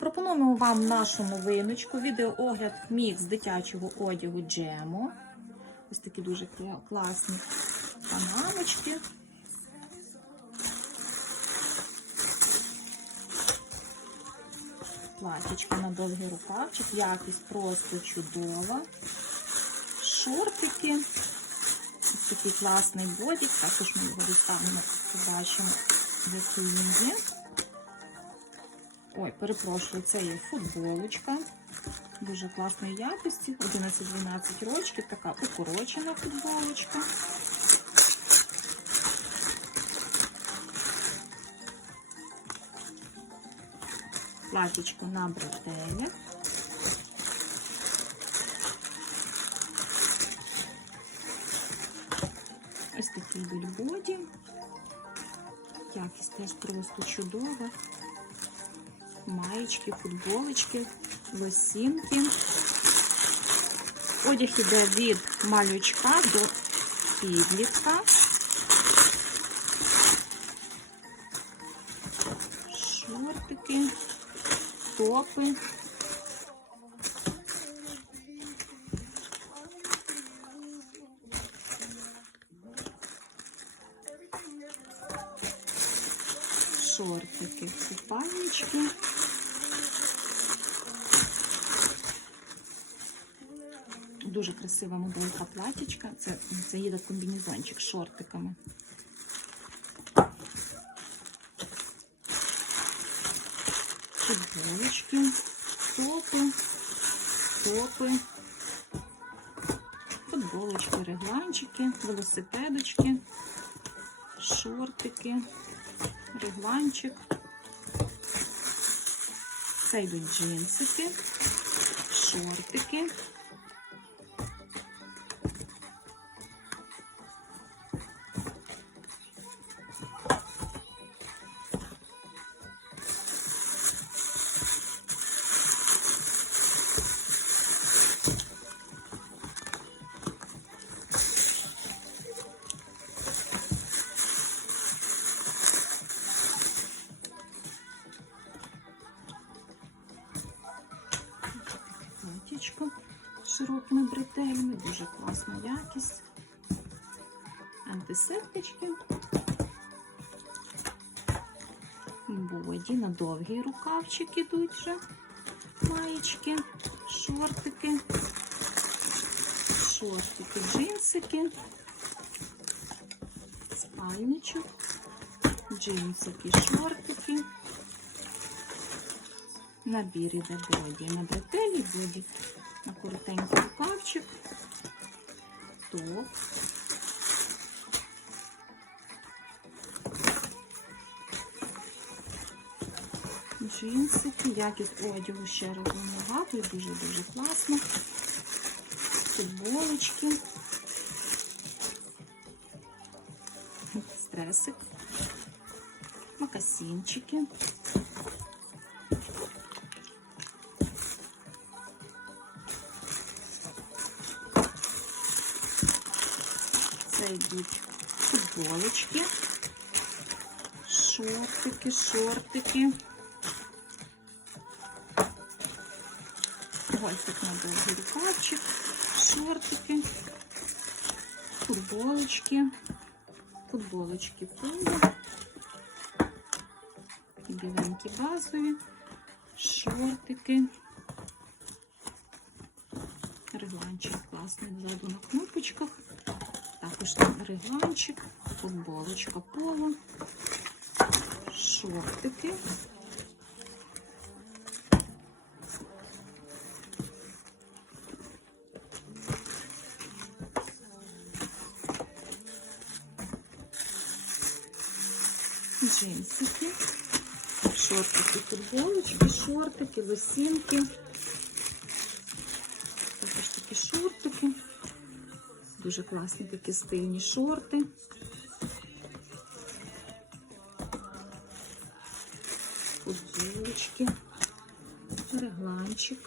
Пропонуємо вам в нашому виночку відеоогляд мікс дитячого одягу Джемо. Ось такі дуже класні панамочки. Платічки на довгий рукавчик, якість просто чудова. Шортики. Ось такий класний бодік, також ми його доставимо, побачимо, який він є. Ой, перепрошую, це є футболочка. Дуже класної якості. 11-12 рочків, така укорочена футболочка. Платічко на бретелях. Ось такий бельбоді. Якість теж просто чудова. Маєчки, футболочки, лосінки. Одяг іде від малючка до підлітка. Шортики, топи. Шортики, купальнички. Дуже красива моделька платічка. Це, це їде комбінезончик з шортиками. Футболочки, топи, топи, футболочки, регланчики, велосипедочки, шортики, регланчик. Це йдуть джинсики, шортики. Широкими бретелями, дуже класна якість. Антисептички. Боді на довгий рукавчик ідуть вже. Маєчки, шортики, шортики, джинсики, спальничок, джинсики, шортики. Набір іде боді на бретелі, боді на коротенький рукавчик, топ. Джинсики, якість одягу ще раз вам нагадую, дуже-дуже класно. Футболочки, стресик, макасинчики. Йдуть футболочки, шортики, шортики. Гольфик на довгий рукавчик, шортики, футболочки, футболочки поло, біленькі базові, шортики. Регланчик класний. Ззаду на кнопочках. Регланчик, футболочка поло, шортики. Джинсики, шортики, футболочки, шортики, лосінки. Також такі шортики. Дуже класні такі стильні шорти. Футболочки, регланчик.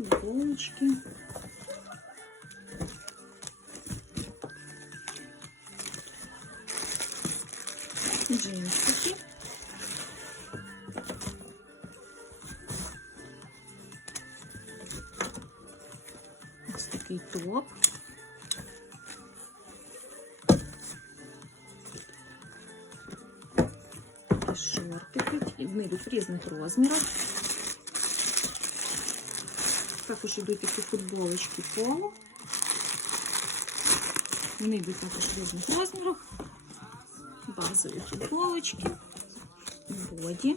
футболочки. Джинсики. Ось такий топ. Такі шортики. Вони йдуть в різних розмірах. Також йдуть такі футболочки поло. Вони йдуть також в різних розмірах. Базові футболочки, боді.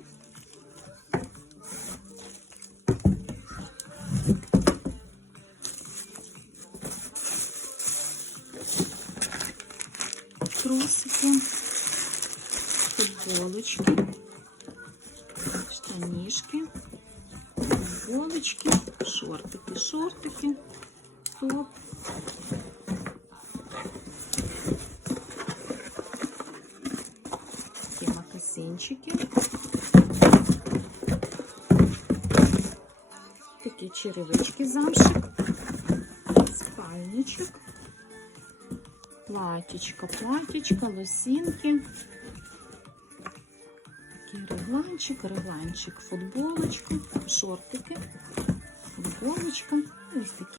Трусики, футболочки, штанишки, футболочки, шортики, шортики, топ. Макасинчики. Такі черевички замшик, спальничок, платічка, платічка, лосінки. Такий регланчик, регланчик, футболочка, шортики, футболочка. Ось такі.